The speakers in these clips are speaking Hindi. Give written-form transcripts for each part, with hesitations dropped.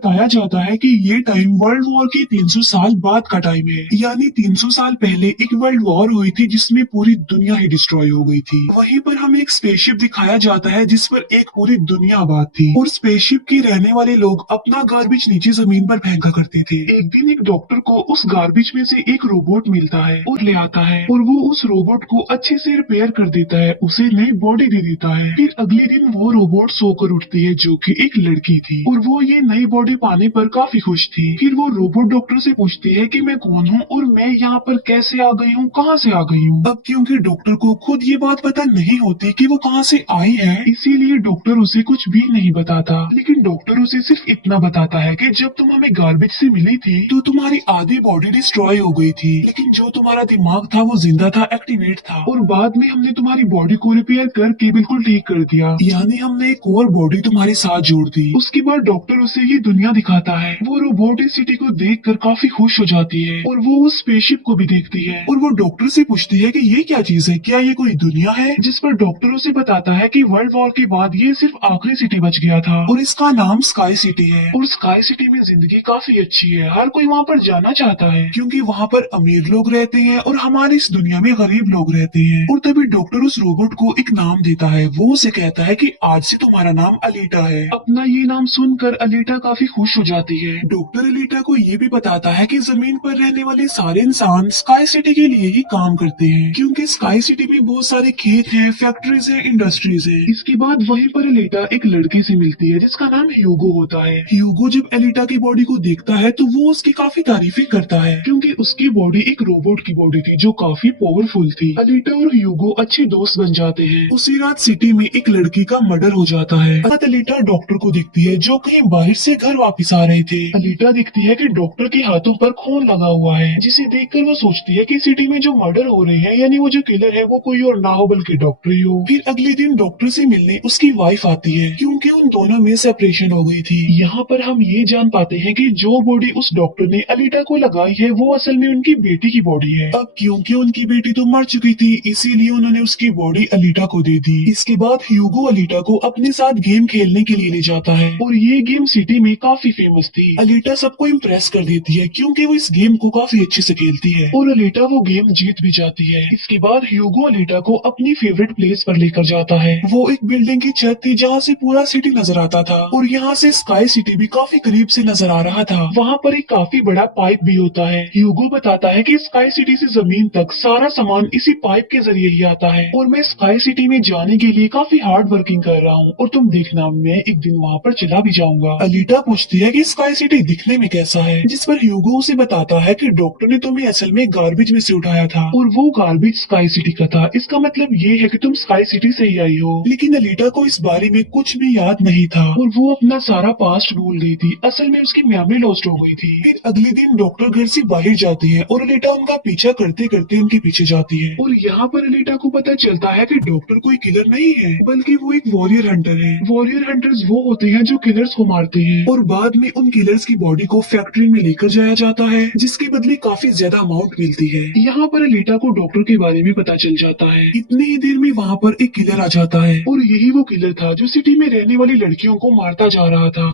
बताया जाता है कि ये टाइम वर्ल्ड वॉर के 300 साल बाद का टाइम है। यानी 300 साल पहले एक वर्ल्ड वॉर हुई थी जिसमें पूरी दुनिया ही डिस्ट्रॉय हो गई थी। वहीं पर हमें एक स्पेसशिप दिखाया जाता है जिस पर एक पूरी दुनिया आबाद थी और स्पेसशिप के रहने वाले लोग अपना गार्बेज नीचे जमीन पर फेंका करते थे। एक दिन एक डॉक्टर को उस गार्बेज में से एक रोबोट मिलता है और ले आता है और वो उस रोबोट को अच्छे से रिपेयर कर देता है, उसे नई बॉडी दे देता है। फिर अगले दिन वो रोबोट सोकर उठती है जो कि एक लड़की थी और वो ये नई बॉडी पाने पर काफी खुश थी। फिर वो रोबोट डॉक्टर से पूछती है कि मैं कौन हूँ और मैं यहाँ पर कैसे आ गई हूँ, कहाँ से आ गई हूँ। अब क्योंकि डॉक्टर को खुद ये बात पता नहीं होती कि वो कहाँ से आई है, इसीलिए डॉक्टर उसे कुछ भी नहीं बताता। लेकिन डॉक्टर उसे सिर्फ इतना बताता है कि जब तुम हमें गार्बेज से मिली थी तो तुम्हारी आधी बॉडी डिस्ट्रॉय हो गई थी, लेकिन जो तुम्हारा दिमाग था वो जिंदा था, एक्टिवेट था, और बाद में हमने तुम्हारी बॉडी को रिपेयर करके बिल्कुल ठीक कर दिया। यानी हमने एक और बॉडी तुम्हारे साथ जोड़ दी। उसके बाद डॉक्टर उसे ये दुनिया दिखाता है। वो रोबोट इस सिटी को देखकर काफी खुश हो जाती है और वो उस स्पेसशिप को भी देखती है और वो डॉक्टर से पूछती है कि ये क्या चीज है, क्या ये कोई दुनिया है। जिस पर डॉक्टर उसे बताता है कि वर्ल्ड वॉर के बाद ये सिर्फ आखिरी सिटी बच गया था और इसका नाम स्काई सिटी है। और स्काई सिटी में जिंदगी काफी अच्छी है, हर कोई वहाँ पर जाना चाहता है क्योंकि वहाँ पर अमीर लोग रहते हैं और हमारे इस दुनिया में गरीब लोग रहते हैं। और तभी डॉक्टर उस रोबोट को एक नाम देता है। वो उसे कहता है कि आज से तुम्हारा नाम अलीटा है। अपना ये नाम सुनकर अलीटा काफी खुश हो जाती है। डॉक्टर अलीटा को ये भी बताता है कि जमीन पर रहने वाले सारे इंसान स्काई सिटी के लिए ही काम करते हैं क्योंकि स्काई सिटी में बहुत सारे खेत हैं, फैक्ट्रीज हैं, इंडस्ट्रीज हैं। इसके बाद वहीं पर अलीटा एक लड़के से मिलती है जिसका नाम ह्यूगो होता है। ह्यूगो जब अलीटा की बॉडी को देखता है तो वो उसकी काफी तारीफें करता है क्योंकि उसकी बॉडी एक रोबोट की बॉडी थी जो काफी पावरफुल थी। अलीटा और ह्यूगो अच्छे दोस्त बन जाते हैं। उसी रात सिटी में एक लड़की का मर्डर हो जाता है। अलीटा डॉक्टर को दिखती है जो कहीं बाहर से घर वापस आ रहे थे। अलीटा दिखती है कि डॉक्टर के हाथों पर खून लगा हुआ है, जिसे देखकर वो सोचती है कि सिटी में जो मर्डर हो रहे हैं यानी वो जो किलर है वो कोई और ना हो बल्कि डॉक्टर ही हो। फिर अगले दिन डॉक्टर से मिलने उसकी वाइफ आती है क्योंकि उन दोनों में सेपरेशन हो गई थी। यहाँ पर हम ये जान पाते हैं कि जो बॉडी उस डॉक्टर ने अलीटा को लगाई है वो असल में उनकी बेटी की बॉडी है। अब क्योंकि उनकी बेटी तो मर चुकी थी इसीलिए उन्होंने उसकी बॉडी अलीटा को दे दी। इसके बाद ह्यूगो अलीटा को अपने साथ गेम खेलने के लिए ले जाता है और ये गेम सिटी में काफी फेमस थी। अलीटा सबको इम्प्रेस कर देती है क्योंकि वो इस गेम को काफी अच्छे से खेलती है और अलीटा वो गेम जीत भी जाती है। इसके बाद ह्यूगो अलीटा को अपनी फेवरेट प्लेस पर लेकर जाता है। वो एक बिल्डिंग की छत थी जहाँ से पूरा सिटी नजर आता था और यहाँ से स्काई सिटी भी काफी करीब से नजर आ रहा था। वहाँ पर एक काफी बड़ा पाइप भी होता है। ह्यूगो बताता है कि स्काई सिटी से जमीन तक सारा सामान इसी पाइप के जरिए ही आता है और मैं स्काई सिटी में जाने के लिए काफी हार्ड वर्किंग कर रहा हूँ और तुम देखना मैं एक दिन वहाँ पर चला भी जाऊंगा। अलीटा पूछती है कि स्काई सिटी दिखने में कैसा है, जिस पर ह्यूगो उसे बताता है कि डॉक्टर ने तुम्हें असल में गार्बेज में से उठाया था और वो गार्बेज स्काई सिटी का था। इसका मतलब ये है कि तुम स्काई सिटी से ही आई हो। लेकिन अलीटा को इस बारे में कुछ भी याद नहीं था और वो अपना सारा पास्ट भूल गई थी। असल में उसकी मेमोरी लॉस्ट हो गई थी। फिर अगले दिन डॉक्टर घर से बाहर जाती है और अलीटा उनका पीछा करते करते उनके पीछे जाती है और यहाँ पर अलीटा को पता चलता है कि डॉक्टर कोई किलर नहीं है बल्कि वो एक वॉरियर हंटर है। वॉरियर हंटर्स वो होते हैं जो किलर्स को मारते हैं और बाद में उन किलर्स की बॉडी को फैक्ट्री में लेकर जाया जाता है जिसके बदले काफी ज्यादा अमाउंट मिलती है। यहाँ पर अलीटा को डॉक्टर के बारे में पता चल जाता है। इतनी ही देर में वहाँ पर एक किलर आ जाता है और यही वो किलर था जो सिटी में रहने वाली लड़कियों को मारता जा रहा था।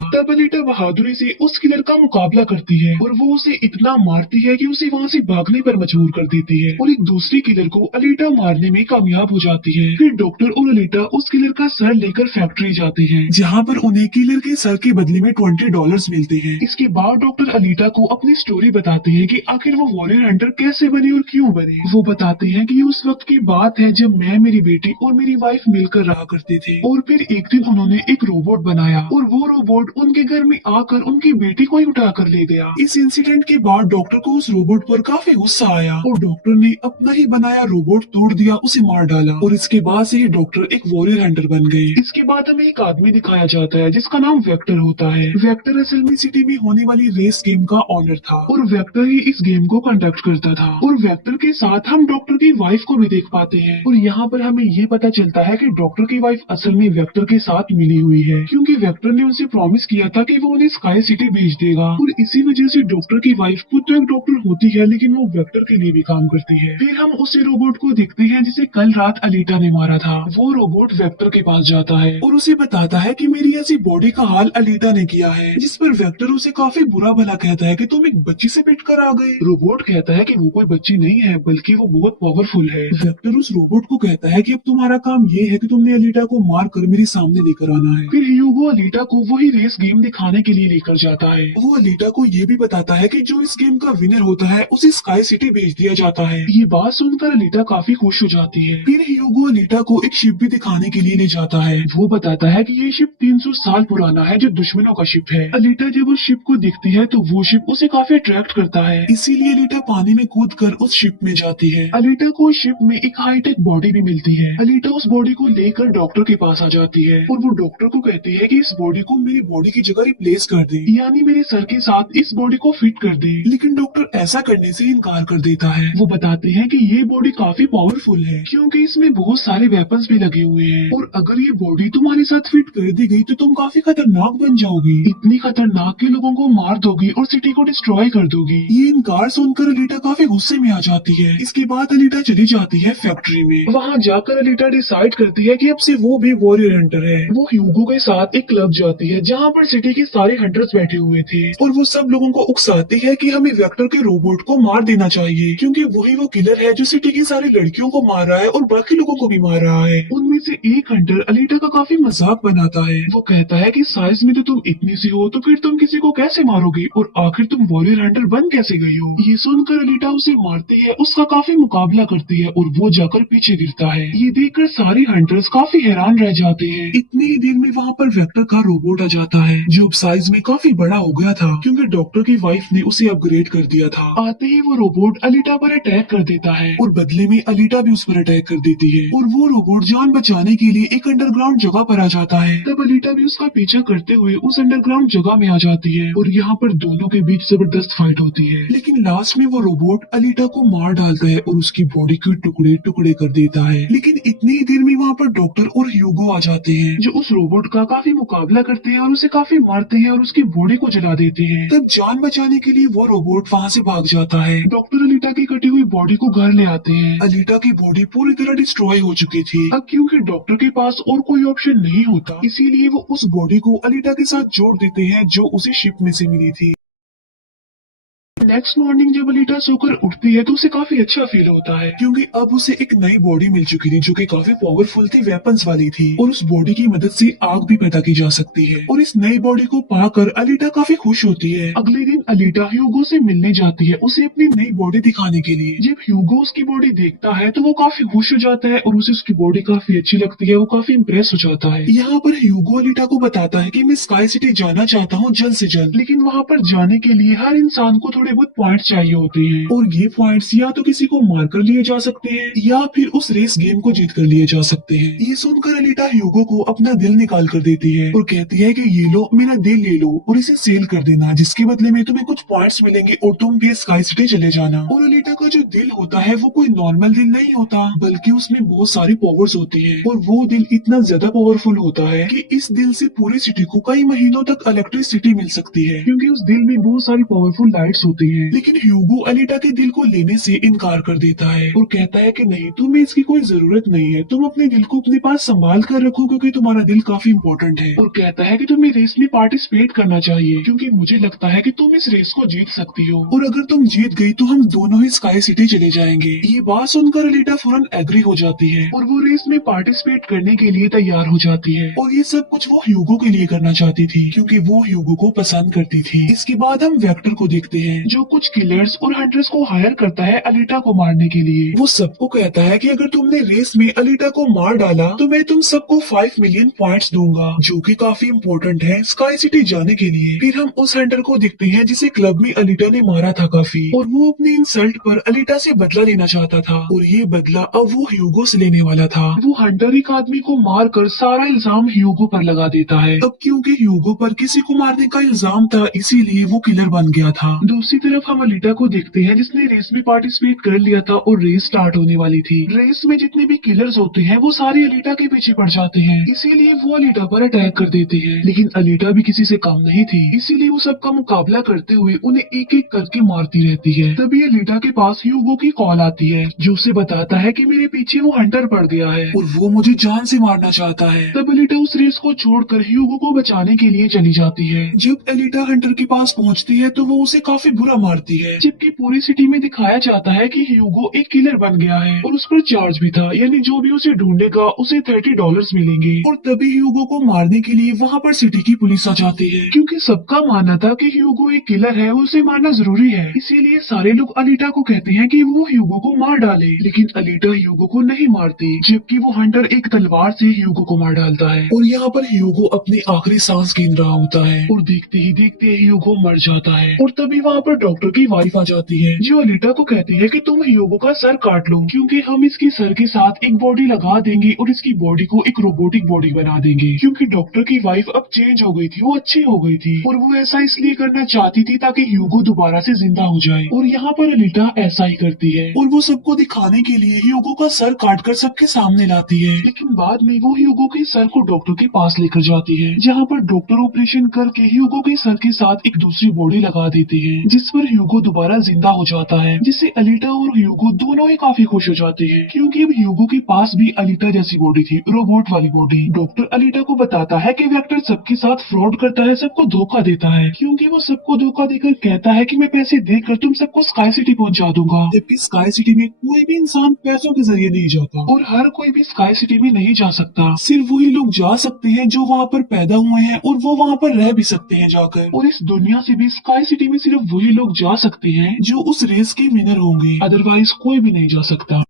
तब अलीटा बहादुरी से उस किलर का मुकाबला करती है और वो उसे इतना मारती है कि उसे वहाँ से भागने पर मजबूर कर देती है और एक दूसरी किलर को अलीटा मारने में कामयाब हो जाती है। फिर डॉक्टर और अलीटा उस किलर का सर लेकर फैक्ट्री जाते हैं जहाँ पर उन्हें किलर के सर के बदले में $20 मिलते हैं। इसके बाद डॉक्टर अलीटा को अपनी स्टोरी बताते हैं कि आखिर वो वॉरियर हंटर कैसे बने और क्यों बने। वो बताते हैं कि उस वक्त की बात है जब मैं, मेरी बेटी और मेरी वाइफ मिलकर रहा करते थे और फिर एक दिन उन्होंने एक रोबोट बनाया और वो रोबोट उनके घर में आकर उनकी बेटी को ही उठा कर ले गया। इस इंसिडेंट के बाद डॉक्टर को उस रोबोट पर काफी गुस्सा आया और डॉक्टर ने अपना ही बनाया रोबोट तोड़ दिया, उसे मार डाला और इसके बाद से ही डॉक्टर एक वॉरियर हंटर बन गए। इसके बाद हमें एक आदमी दिखाया जाता है जिसका नाम वेक्टर होता है। वेक्टर असल में सिटी में होने वाली रेस गेम का ऑनर था और वेक्टर ही इस गेम को कंडक्ट करता था और वेक्टर के साथ हम डॉक्टर की वाइफ को भी देख पाते हैं और यहाँ पर हमें ये पता चलता है कि डॉक्टर की वाइफ असल में वेक्टर के साथ मिली हुई है क्योंकि वेक्टर ने उनसे प्रॉमिस प्रॉमिस किया था कि वो उन्हें स्काई सिटी भेज देगा और इसी वजह से डॉक्टर की वाइफ खुद तो एक डॉक्टर होती है लेकिन वो वेक्टर के लिए भी काम करती है। फिर हम उसी रोबोट को देखते हैं जिसे कल रात अलीटा ने मारा था। वो रोबोट वेक्टर के पास जाता है और उसे बताता है कि मेरी ऐसी बॉडी का हाल अलीटा ने किया है, जिस पर वेक्टर उसे काफी बुरा भला कहता है कि तुम एक बच्ची से पिट कर आ गए। रोबोट कहता है कि वो कोई बच्ची नहीं है बल्कि वो बहुत पावरफुल है। वेक्टर उस रोबोट को कहता है कि अब तुम्हारा काम ये है कि तुमने अलीटा को मार कर मेरे सामने लेकर आना है। फिर ह्यूगो अलीटा को वही रेस गेम दिखाने के लिए लेकर जाता है। वो अलीटा को ये भी बताता है कि जो इस गेम का विनर होता है उसे स्काई सिटी भेज दिया जाता है। ये बात सुनकर अलीटा काफी खुश हो जाती है। फिर ह्यूगो अलीटा को एक शिप भी दिखाने के लिए ले जाता है। वो बताता है कि ये शिप 300 साल पुराना है जो दुश्मनों का शिप है। अलीटा जब उस शिप को देखती है तो वो शिप उसे काफी अट्रैक्ट करता है, इसीलिए अलीटा पानी में कूद कर उस शिप में जाती है। अलीटा को उस शिप में एक हाईटेक बॉडी भी मिलती है। अलीटा उस बॉडी को लेकर डॉक्टर के पास आ जाती है और वो डॉक्टर को कहती है कि इस बॉडी को मेरी बॉडी की जगह रिप्लेस कर दे, यानी मेरे सर के साथ इस बॉडी को फिट कर दे। लेकिन डॉक्टर ऐसा करने से इनकार कर देता है। वो बताते हैं कि ये बॉडी काफी पावरफुल है क्योंकि इसमें बहुत सारे वेपन्स भी लगे हुए हैं और अगर ये बॉडी तुम्हारे साथ फिट कर दी गई तो तुम काफी खतरनाक बन जाओगी, इतनी खतरनाक कि लोगों को मार दोगी और सिटी को डिस्ट्रॉय कर दोगी। ये इनकार सुनकर अलीटा काफी गुस्से में आ जाती है। इसके बाद अलीटा चली जाती है फैक्ट्री में। वहाँ जाकर अलीटा डिसाइड करती है कि अब से वो भी वॉरियर हंटर है। वो ह्यूगो के साथ एक क्लब जाती है जहाँ पर सिटी के सारे हंटर्स बैठे हुए थे और वो सब लोगों को उकसाती है कि हमें वेक्टर के रोबोट को मार देना चाहिए क्योंकि वही वो किलर है जो सिटी की सारी लड़कियों को मार रहा है और बाकी लोगों को भी मार रहा है। उनमें से एक हंटर अलीटा का काफी मजाक बनाता है। वो कहता है कि साइज में तो तुम इतनी सी हो तो फिर तुम किसी को कैसे मारोगी और आखिर तुम वॉरियर हंटर बन कैसे गई हो। ये सुनकर अलीटा उसे मारती है, उसका काफी मुकाबला करती है और वो जाकर पीछे गिरता है। ये देखकर सारे हंटर्स काफी हैरान रह जाते हैं। इतनी ही देर में वहाँ पर वेक्टर का रोबोट आ जाता है जो अब साइज में काफी बड़ा हो गया था क्योंकि डॉक्टर की वाइफ ने उसे अपग्रेड कर दिया था। आते ही वो रोबोट अलीटा पर अटैक कर देता है और बदले में अलीटा भी उस पर अटैक कर देती है और वो रोबोट जान बचाने के लिए एक अंडरग्राउंड जगह पर आ जाता है। तब अलीटा भी उसका पीछा करते हुए उस अंडरग्राउंड जगह में आ जाती है और यहाँ पर दोनों के बीच जबरदस्त फाइट होती है। लेकिन लास्ट में वो रोबोट अलीटा को मार डालता है और उसकी बॉडी के टुकड़े टुकड़े कर देता है। लेकिन इतनी ही देर में वहाँ पर डॉक्टर और ह्यूगो आ जाते हैं जो उस रोबोट का काफी मुकाबला करते हैं और उसे काफी मारते हैं और उसकी बॉडी को जला देते हैं। तब जान बचाने के लिए वो रोबोट वहाँ से भाग जाता है। डॉक्टर अलीटा की कटी हुई बॉडी को घर ले आते हैं। अलीटा की बॉडी पूरी तरह डिस्ट्रॉय हो चुकी थी। अब क्योंकि डॉक्टर के पास और कोई ऑप्शन नहीं होता इसीलिए वो उस बॉडी को अलीटा के साथ जोड़ देते हैं जो उसे शिप में से मिली थी। नेक्स्ट मॉर्निंग जब अलीटा सोकर उठती है तो उसे काफी अच्छा फील होता है क्योंकि अब उसे एक नई बॉडी मिल चुकी थी जो कि काफी पावरफुल थी, वेपन्स वाली थी और उस बॉडी की मदद से आग भी पैदा की जा सकती है और इस नई बॉडी को पाकर अलीटा काफी खुश होती है। अगले दिन अलीटा ह्यूगो से मिलने जाती है उसे अपनी नई बॉडी दिखाने के लिए। जब ह्यूगो उसकी बॉडी देखता है तो वो काफी खुश हो जाता है और उसे उसकी बॉडी काफी अच्छी लगती है। वो काफी इम्प्रेस हो जाता है। यहाँ पर ह्यूगो अलीटा को बताता है कि मैं स्काई सिटी जाना चाहता हूँ जल्द से जल्द, लेकिन वहाँ पर जाने के लिए हर इंसान को थोड़े बहुत पॉइंट चाहिए होते हैं और ये पॉइंट्स या तो किसी को मार कर लिए जा सकते हैं या फिर उस रेस गेम को जीत कर लिए जा सकते हैं। ये सुनकर अलीटा ह्यूगो को अपना दिल निकाल कर देती है और कहती है कि ये लो मेरा दिल ले लो और इसे सेल कर देना, जिसके बदले में तुम्हें कुछ पॉइंट्स मिलेंगे और तुम भी स्काई सिटी चले जाना। और अलीटा का जो दिल होता है वो कोई नॉर्मल दिल नहीं होता बल्कि उसमें बहुत सारी पावर्स होती है और वो दिल इतना ज्यादा पावरफुल होता है कि इस दिल से पूरी सिटी को कई महीनों तक इलेक्ट्रिसिटी मिल सकती है क्योंकि उस दिल में बहुत सारी पावरफुल लाइट्स होती है। लेकिन ह्यूगो अलीटा के दिल को लेने से इनकार कर देता है और कहता है कि नहीं, तुम्हें इसकी कोई जरूरत नहीं है, तुम अपने दिल को अपने पास संभाल कर रखो क्योंकि तुम्हारा दिल काफी इम्पोर्टेंट है। और कहता है कि तुम्हें रेस में पार्टिसिपेट करना चाहिए क्योंकि मुझे लगता है कि तुम इस रेस को जीत सकती हो और अगर तुम जीत गई तो हम दोनों ही स्काई सिटी चले जाएंगे। ये बात सुनकर अलीटा फौरन एग्री हो जाती है और वो रेस में पार्टिसिपेट करने के लिए तैयार हो जाती है और ये सब कुछ वो ह्यूगो के लिए करना चाहती थी क्योंकि वो ह्यूगो को पसंद करती थी। इसके बाद हम वेक्टर को देखते हैं जो कुछ किलर्स और हंटर्स को हायर करता है अलीटा को मारने के लिए। वो सबको कहता है कि अगर तुमने रेस में अलीटा को मार डाला तो मैं तुम सबको 5 मिलियन पॉइंट्स दूंगा जो कि काफी इम्पोर्टेंट है स्काई सिटी जाने के लिए। फिर हम उस हंटर को देखते हैं जिसे क्लब में अलीटा ने मारा था काफी और वो अपनी इंसल्ट पर अलीटा से बदला लेना चाहता था और ये बदला अब वो ह्यूगो से लेने वाला था। वो हंटर एक आदमी को मार कर सारा इल्जाम ह्यूगो पर लगा देता है। अब क्योंकि ह्यूगो पर किसी को मारने का इल्जाम था इसीलिए वो किलर बन गया था। दूसरी तरफ हम अलीटा को देखते हैं जिसने रेस में पार्टिसिपेट कर लिया था और रेस स्टार्ट होने वाली थी। रेस में जितने भी किलर्स होते हैं वो सारे अलीटा के पीछे पड़ जाते हैं, इसीलिए वो अलीटा पर अटैक कर देते हैं। लेकिन अलीटा भी किसी से कम नहीं थी, इसीलिए वो सबका मुकाबला करते हुए उन्हें एक एक करके मारती रहती है। तभी अलीटा के पास ह्यूगो की कॉल आती है जो उसे बताता है कि मेरे पीछे वो हंटर पड़ गया है और वो मुझे जान से मारना चाहता है। तब अलीटा उस रेस को छोड़कर ह्यूगो को बचाने के लिए चली जाती है। जब अलीटा हंटर के पास पहुंचती है तो वो उसे काफी बुरा मारती है, जबकि पूरी सिटी में दिखाया जाता है कि ह्यूगो एक किलर बन गया है और उस पर चार्ज भी था, यानी जो भी उसे ढूंढेगा उसे $30 मिलेंगे। और तभी ह्यूगो को मारने के लिए वहाँ पर सिटी की पुलिस आ जाती है, क्योंकि सबका मानना था कि ह्यूगो एक किलर है, उसे मारना जरूरी है। इसीलिए सारे लोग अलीटा को कहते हैं कि वो ह्यूगो को मार डाले, लेकिन अलीटा ह्यूगो को नहीं मारती, जबकि वो हंटर एक तलवार से ह्यूगो को मार डालता है। और यहाँ पर ह्यूगो अपनी आखिरी सांस गिन रहा होता है और देखते ही देखते ह्यूगो मर जाता है। और तभी वहाँ पर डॉक्टर की वाइफ आ जाती है जो अलीटा को कहती है कि तुम ह्यूगो का सर काट लो, क्योंकि हम इसकी सर के साथ एक बॉडी लगा देंगे और इसकी बॉडी को एक रोबोटिक बॉडी बना देंगे। क्योंकि डॉक्टर की वाइफ अब चेंज हो गई थी, वो अच्छी हो गई थी और वो ऐसा इसलिए करना चाहती थी ताकि ह्यूगो दोबारा से जिंदा हो जाए। और यहाँ पर अलीटा ऐसा ही करती है और वो सबको दिखाने के लिए ह्यूगो का सर काटकर सबके सामने लाती है। लेकिन बाद में वो ह्यूगो के सर को डॉक्टर के पास लेकर जाती है, जहाँ पर डॉक्टर ऑपरेशन करके ह्यूगो के सर के साथ एक दूसरी बॉडी लगा देती है, जिस पर ह्यूगो दोबारा जिंदा हो जाता है, जिससे अलीटा और ह्यूगो दोनों ही काफी खुश हो जाते हैं, क्योंकि अब ह्यूगो के पास भी अलीटा जैसी बॉडी थी, रोबोट वाली बॉडी। डॉक्टर अलीटा को बताता है कि वेक्टर सबके साथ फ्रॉड करता है, सबको धोखा देता है, क्योंकि वो सबको धोखा देकर कहता है कि मैं पैसे देकर तुम सबको स्काई सिटी पहुंचा दूंगा, जबकि स्काई सिटी में कोई भी इंसान पैसों के जरिए नहीं जाता और हर कोई भी स्काई सिटी में नहीं जा सकता। सिर्फ वही लोग जा सकते हैं जो वहाँ पर पैदा हुए हैं और वो वहाँ पर रह भी सकते हैं जाकर। और इस दुनिया से भी स्काई सिटी में सिर्फ वही लोग जा सकते हैं जो उस रेस के विनर होंगे, अदरवाइज कोई भी नहीं जा सकता।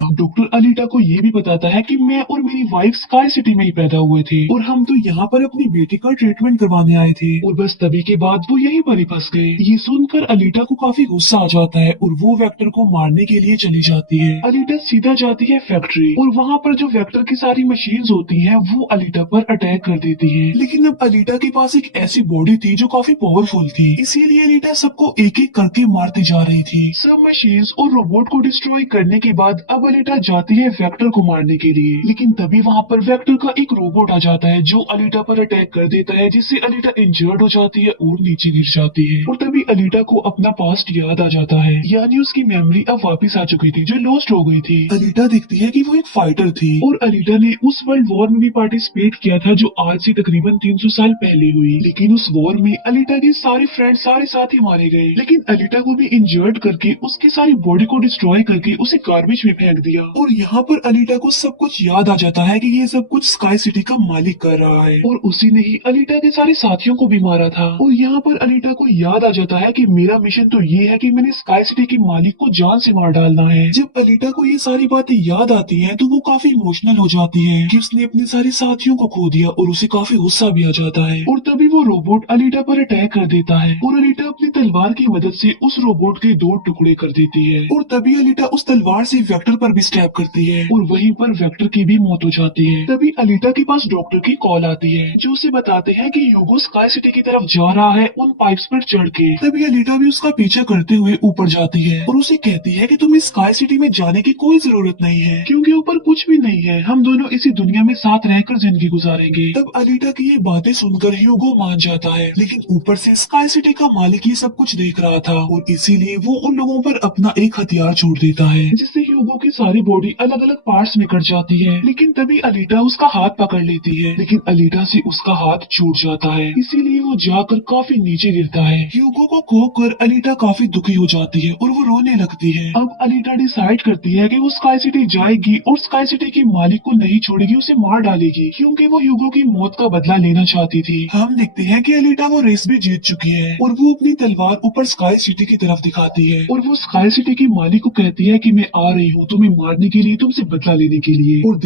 डॉक्टर अलीटा को ये भी बताता है कि मैं और मेरी वाइफ स्काई सिटी में ही पैदा हुए थे और हम तो यहाँ पर अपनी बेटी का ट्रीटमेंट करवाने आए थे, और बस तभी के बाद वो यहीं पर ही फंस गए। ये सुनकर अलीटा को काफी गुस्सा आ जाता है और वो वेक्टर को मारने के लिए चली जाती है। अलीटा सीधा जाती है फैक्ट्री और वहाँ पर जो वेक्टर की सारी मशीन्स होती हैं वो अलीटा पर अटैक कर देती है। लेकिन अब अलीटा के पास एक ऐसी बॉडी थी जो काफी पावरफुल थी, इसीलिए अलीटा सबको एक एक करके मारती जा रही थी। सब मशीन्स और रोबोट को डिस्ट्रॉय करने के बाद अब अलीटा जाती है वेक्टर को मारने के लिए, लेकिन तभी वहाँ पर वेक्टर का एक रोबोट आ जाता है जो अलीटा पर अटैक कर देता है, जिससे अलीटा इंजर्ड हो जाती है और नीचे गिर जाती है। और तभी अलीटा को अपना पास्ट याद आ जाता है, यानी उसकी मेमोरी अब वापस आ चुकी थी जो लॉस्ट हो गई थी। अलीटा देखती है कि वो एक फाइटर थी और अलीटा ने उस वर्ल्ड वॉर में भी पार्टिसिपेट किया था जो आज से तकरीबन 300 साल पहले हुई। लेकिन उस वॉर में अलीटा के सारे फ्रेंड सारे साथी मारे गए, लेकिन अलीटा को भी इंजर्ड करके उसकी सारी बॉडी को डिस्ट्रॉय करके उसे गार्बेज में फेंक दिया। और यहाँ पर अलीटा को सब कुछ याद आ जाता है कि ये सब कुछ स्काई सिटी का मालिक कर रहा है और उसी ने ही अलीटा के सारे साथियों को भी मारा था। और यहाँ पर अलीटा को याद आ जाता है कि मेरा मिशन तो ये है कि मैंने स्काई सिटी के मालिक को जान से मार डालना है। जब अलीटा को ये सारी बातें याद आती हैं तो वो काफी इमोशनल हो जाती है कि उसने अपने सारे साथियों को खो दिया और उसे काफी गुस्सा भी आ जाता है। और तभी वो रोबोट अलीटा पर अटैक कर देता है और अलीटा अपनी तलवार की मदद से उस रोबोट के 2 टुकड़े कर देती है। और तभी अलीटा उस तलवार से वेक्टर पर भी स्टैब करती है और वहीं पर वेक्टर की भी मौत हो जाती है। तभी अलीटा के पास डॉक्टर की कॉल आती है जो उसे बताते हैं कि ह्यूगो स्काई सिटी की तरफ जा रहा है उन पाइप्स पर चढ़ के। तभी अलीटा भी उसका पीछा करते हुए ऊपर जाती है और उसे कहती है कि तुम्हें स्काई सिटी में जाने की कोई जरूरत नहीं है, क्योंकि ऊपर कुछ भी नहीं है, हम दोनों इसी दुनिया में साथ रहकर जिंदगी गुजारेंगे। तब अलीटा की ये बातें सुनकर ह्यूगो मान जाता है, लेकिन ऊपर से स्काई सिटी का मालिक ये सब कुछ देख रहा था और इसीलिए वो उन लोगों पर अपना एक हथियार छोड़ देता है, जिससे ह्यूगो की सारी बॉडी अलग अलग पार्ट्स में कट जाती है। लेकिन तभी अलीटा उसका हाथ पकड़ लेती है, लेकिन अलीटा से उसका हाथ छूट जाता है, इसीलिए वो जाकर काफी नीचे गिरता है। ह्यूगो को खोकर अलीटा काफी दुखी हो जाती है और वो रोने लगती है। अब अलीटा डिसाइड करती है कि वो स्काई सिटी जाएगी और स्काई सिटी के मालिक को नहीं छोड़ेगी, उसे मार डालेगी, क्योंकि वो ह्यूगो की मौत का बदला लेना चाहती थी। हम देखते हैं कि अलीटा वो रेस भी जीत चुकी है और वो अपनी तलवार ऊपर स्काई सिटी की तरफ दिखाती है और वो स्काई सिटी के मालिक को कहती है कि मैं आ रही हूँ तुम्हें मारने के लिए, तुमसे बदला लेने के लिए। और